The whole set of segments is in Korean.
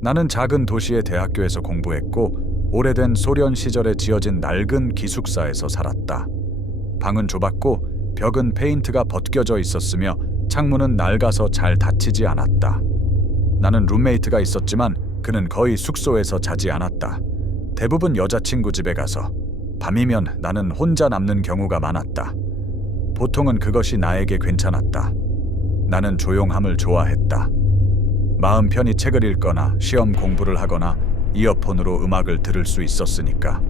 나는 작은 도시의 대학교에서 공부했고 오래된 소련 시절에 지어진 낡은 기숙사에서 살았다. 방은 좁았고 벽은 페인트가 벗겨져 있었으며 창문은 낡아서 잘 닫히지 않았다. 나는 룸메이트가 있었지만 그는 거의 숙소에서 자지 않았다. 대부분 여자친구 집에 가서 밤이면 나는 혼자 남는 경우가 많았다. 보통은 그것이 나에게 괜찮았다. 나는 조용함을 좋아했다. 마음 편히 책을 읽거나 시험 공부를 하거나 이어폰으로 음악을 들을 수 있었으니까.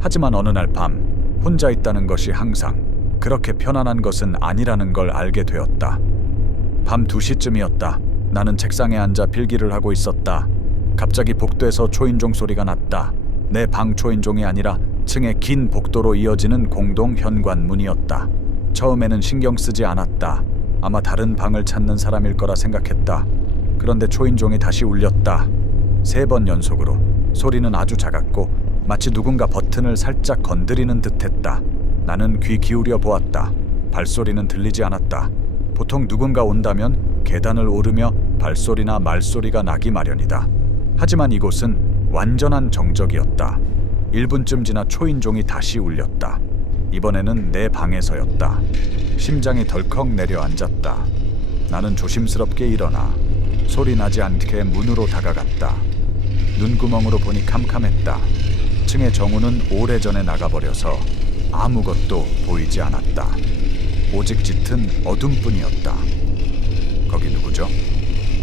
하지만 어느 날 밤 혼자 있다는 것이 항상 그렇게 편안한 것은 아니라는 걸 알게 되었다. 밤 2시쯤이었다. 나는 책상에 앉아 필기를 하고 있었다. 갑자기 복도에서 초인종 소리가 났다. 내 방 초인종이 아니라 층의 긴 복도로 이어지는 공동 현관문이었다. 처음에는 신경 쓰지 않았다. 아마 다른 방을 찾는 사람일 거라 생각했다. 그런데 초인종이 다시 울렸다. 3번 연속으로. 소리는 아주 작았고 마치 누군가 버튼을 살짝 건드리는 듯했다. 나는 귀 기울여 보았다. 발소리는 들리지 않았다. 보통 누군가 온다면 계단을 오르며 발소리나 말소리가 나기 마련이다. 하지만 이곳은 완전한 정적이었다. 1분쯤 지나 초인종이 다시 울렸다. 이번에는 내 방에서였다. 심장이 덜컥 내려앉았다. 나는 조심스럽게 일어나 소리 나지 않게 문으로 다가갔다. 눈구멍으로 보니 캄캄했다. 층의 정원은 오래전에 나가버려서 아무것도 보이지 않았다. 오직 짙은 어둠뿐이었다. 거기 누구죠?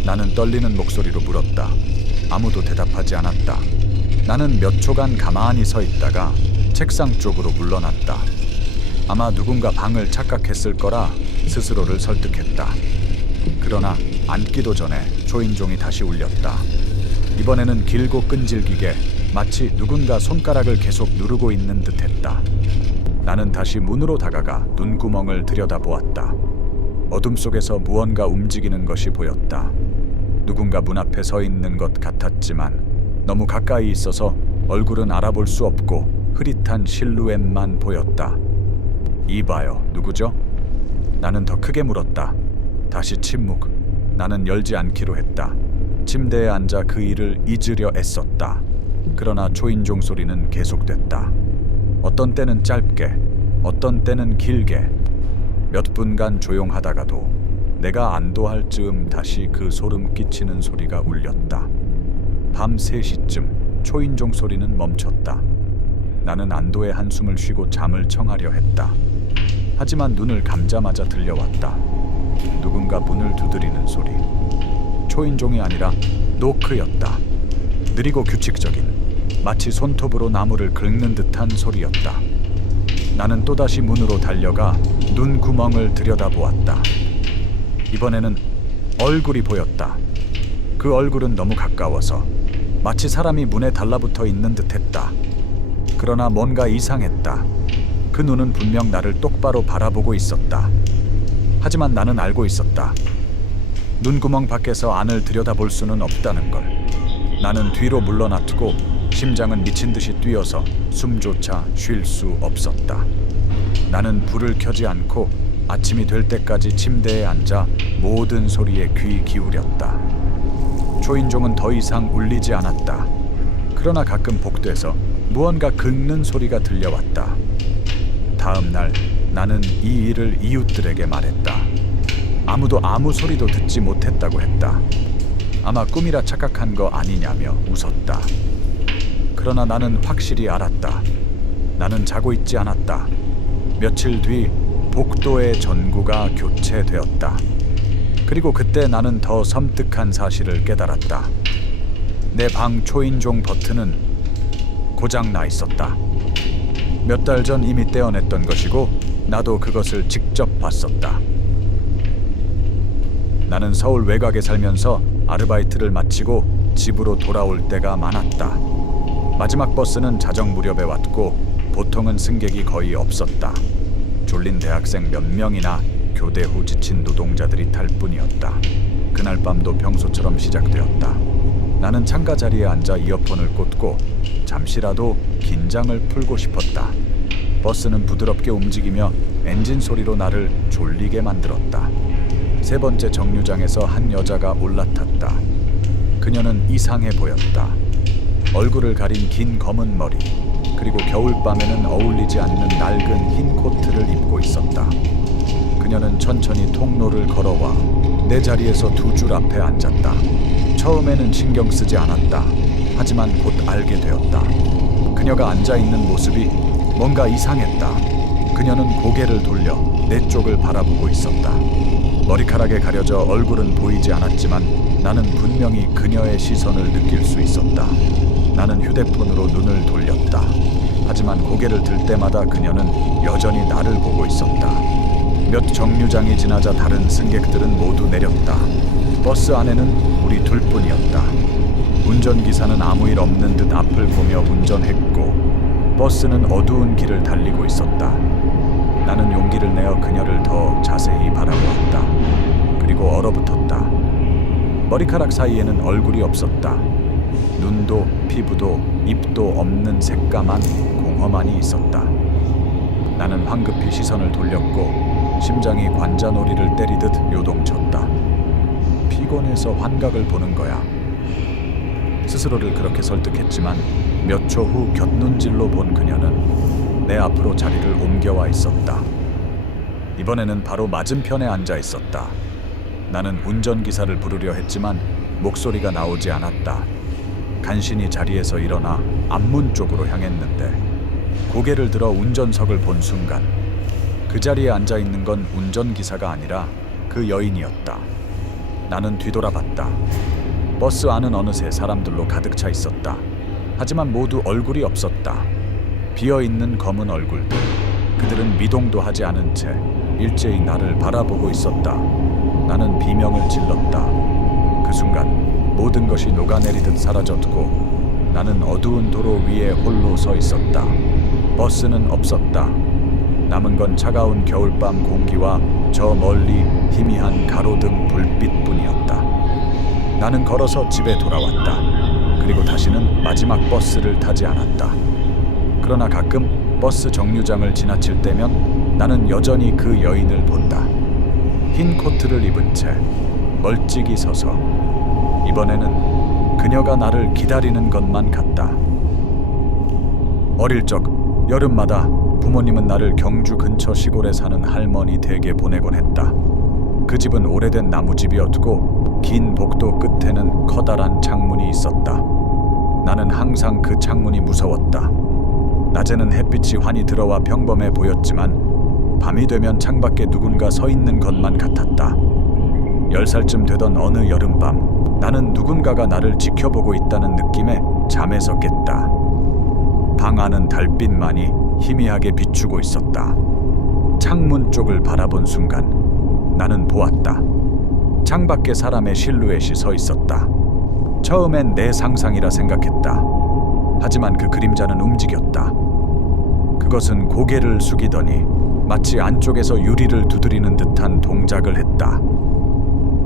나는 떨리는 목소리로 물었다. 아무도 대답하지 않았다. 나는 몇 초간 가만히 서 있다가 책상 쪽으로 물러났다. 아마 누군가 방을 착각했을 거라 스스로를 설득했다. 그러나 앉기도 전에 초인종이 다시 울렸다. 이번에는 길고 끈질기게 마치 누군가 손가락을 계속 누르고 있는 듯했다. 나는 다시 문으로 다가가 눈구멍을 들여다보았다. 어둠 속에서 무언가 움직이는 것이 보였다. 누군가 문 앞에 서 있는 것 같았지만 너무 가까이 있어서 얼굴은 알아볼 수 없고 흐릿한 실루엣만 보였다. 이봐요, 누구죠? 나는 더 크게 물었다. 다시 침묵. 나는 열지 않기로 했다. 침대에 앉아 그 일을 잊으려 애썼다. 그러나 초인종 소리는 계속됐다. 어떤 때는 짧게, 어떤 때는 길게. 몇 분간 조용하다가도 내가 안도할 즈음 다시 그 소름 끼치는 소리가 울렸다. 밤 3시쯤 초인종 소리는 멈췄다. 나는 안도의 한숨을 쉬고 잠을 청하려 했다. 하지만 눈을 감자마자 들려왔다. 누군가 문을 두드리는 소리. 초인종이 아니라 노크였다. 느리고 규칙적인, 마치 손톱으로 나무를 긁는 듯한 소리였다. 나는 또다시 문으로 달려가 눈구멍을 들여다보았다. 이번에는 얼굴이 보였다. 그 얼굴은 너무 가까워서 마치 사람이 문에 달라붙어 있는 듯했다. 그러나 뭔가 이상했다. 그 눈은 분명 나를 똑바로 바라보고 있었다. 하지만 나는 알고 있었다. 눈구멍 밖에서 안을 들여다볼 수는 없다는 걸. 나는 뒤로 물러났고 심장은 미친 듯이 뛰어서 숨조차 쉴 수 없었다. 나는 불을 켜지 않고 아침이 될 때까지 침대에 앉아 모든 소리에 귀 기울였다. 초인종은 더 이상 울리지 않았다. 그러나 가끔 복도에서 무언가 긁는 소리가 들려왔다. 다음 날 나는 이 일을 이웃들에게 말했다. 아무도 아무 소리도 듣지 못했다고 했다. 아마 꿈이라 착각한 거 아니냐며 웃었다. 그러나 나는 확실히 알았다. 나는 자고 있지 않았다. 며칠 뒤 복도의 전구가 교체되었다. 그리고 그때 나는 더 섬뜩한 사실을 깨달았다. 내 방 초인종 버튼은 고장 나 있었다. 몇 달 전 이미 떼어냈던 것이고 나도 그것을 직접 봤었다. 나는 서울 외곽에 살면서 아르바이트를 마치고 집으로 돌아올 때가 많았다. 마지막 버스는 자정 무렵에 왔고 보통은 승객이 거의 없었다. 졸린 대학생 몇 명이나 교대 후 지친 노동자들이 탈 뿐이었다. 그날 밤도 평소처럼 시작되었다. 나는 창가 자리에 앉아 이어폰을 꽂고 잠시라도 긴장을 풀고 싶었다. 버스는 부드럽게 움직이며 엔진 소리로 나를 졸리게 만들었다. 3번째 정류장에서 한 여자가 올라탔다. 그 그녀는 이상해 보였다. 얼굴을 가린 긴 검은 머리, 그리고 겨울밤에는 어울리지 않는 낡은 흰 코트를 입고 있었다. 그녀는 천천히 통로를 걸어와 내 자리에서 두 줄 앞에 앉았다. 처음에는 신경 쓰지 않았다. 하지만 곧 알게 되었다. 그녀가 앉아있는 모습이 뭔가 이상했다. 그녀는 고개를 돌려 내 쪽을 바라보고 있었다. 머리카락에 가려져 얼굴은 보이지 않았지만 나는 분명히 그녀의 시선을 느낄 수 있었다. 나는 휴대폰으로 눈을 돌렸다. 하지만 고개를 들 때마다 그녀는 여전히 나를 보고 있었다. 몇 정류장이 지나자 다른 승객들은 모두 내렸다. 버스 안에는 우리 둘뿐이었다. 운전기사는 아무 일 없는 듯 앞을 보며 운전했고 버스는 어두운 길을 달리고 있었다. 나는 용기를 내어 그녀를 더 자세히 바라보았다. 그리고 얼어붙었다. 머리카락 사이에는 얼굴이 없었다. 눈도 피부도 입도 없는 새까만 공허만이 있었다. 나는 황급히 시선을 돌렸고 심장이 관자놀이를 때리듯 요동쳤다. 피곤해서 환각을 보는 거야. 스스로를 그렇게 설득했지만 몇 초 후 곁눈질로 본 그녀는 내 앞으로 자리를 옮겨와 있었다. 이번에는 바로 맞은편에 앉아 있었다. 나는 운전기사를 부르려 했지만 목소리가 나오지 않았다. 간신히 자리에서 일어나 앞문 쪽으로 향했는데 고개를 들어 운전석을 본 순간 그 자리에 앉아 있는 건 운전기사가 아니라 그 여인이었다. 나는 뒤돌아봤다. 버스 안은 어느새 사람들로 가득 차 있었다. 하지만 모두 얼굴이 없었다. 비어있는 검은 얼굴들. 그들은 미동도 하지 않은 채 일제히 나를 바라보고 있었다. 나는 비명을 질렀다. 그 순간 모든 것이 녹아내리듯 사라졌고 나는 어두운 도로 위에 홀로 서 있었다. 버스는 없었다. 남은 건 차가운 겨울밤 공기와 저 멀리 희미한 가로등 불빛뿐이었다. 나는 걸어서 집에 돌아왔다. 그리고 다시는 마지막 버스를 타지 않았다. 그러나 가끔 버스 정류장을 지나칠 때면 나는 여전히 그 여인을 본다. 흰 코트를 입은 채 멀찍이 서서 이번에는 그녀가 나를 기다리는 것만 같다. 어릴 적 여름마다 부모님은 나를 경주 근처 시골에 사는 할머니 댁에 보내곤 했다. 그 집은 오래된 나무집이었고 긴 복도 끝에는 커다란 창문이 있었다. 나는 항상 그 창문이 무서웠다. 낮에는 햇빛이 환히 들어와 평범해 보였지만 밤이 되면 창밖에 누군가 서 있는 것만 같았다. 10살쯤 되던 어느 여름밤 나는 누군가가 나를 지켜보고 있다는 느낌에 잠에서 깼다. 방 안은 달빛만이 희미하게 비추고 있었다. 창문 쪽을 바라본 순간 나는 보았다. 창밖에 사람의 실루엣이 서 있었다. 처음엔 내 상상이라 생각했다. 하지만 그 그림자는 움직였다. 그것은 고개를 숙이더니 마치 안쪽에서 유리를 두드리는 듯한 동작을 했다.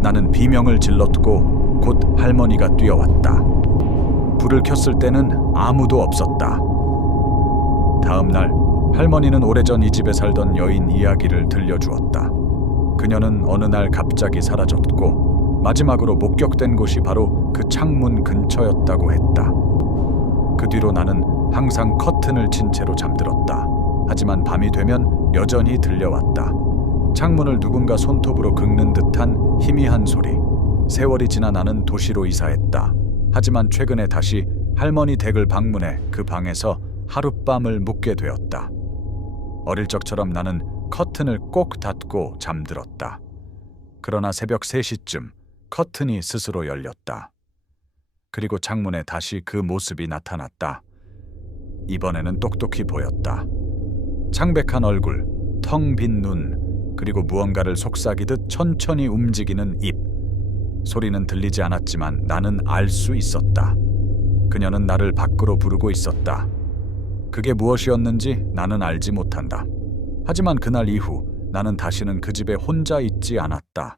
나는 비명을 질렀고 곧 할머니가 뛰어왔다. 불을 켰을 때는 아무도 없었다. 다음 날 할머니는 오래전 이 집에 살던 여인 이야기를 들려주었다. 그녀는 어느 날 갑자기 사라졌고 마지막으로 목격된 곳이 바로 그 창문 근처였다고 했다. 그 뒤로 나는 항상 커튼을 친 채로 잠들었다. 하지만 밤이 되면 여전히 들려왔다. 창문을 누군가 손톱으로 긁는 듯한 희미한 소리. 세월이 지나 나는 도시로 이사했다. 하지만 최근에 다시 할머니 댁을 방문해 그 방에서 하룻밤을 묵게 되었다. 어릴 적처럼 나는 커튼을 꼭 닫고 잠들었다. 그러나 새벽 3시쯤 커튼이 스스로 열렸다. 그리고 창문에 다시 그 모습이 나타났다. 이번에는 똑똑히 보였다. 창백한 얼굴, 텅 빈 눈, 그리고 무언가를 속삭이듯 천천히 움직이는 입. 소리는 들리지 않았지만 나는 알 수 있었다. 그녀는 나를 밖으로 부르고 있었다. 그게 무엇이었는지 나는 알지 못한다. 하지만 그날 이후 나는 다시는 그 집에 혼자 있지 않았다.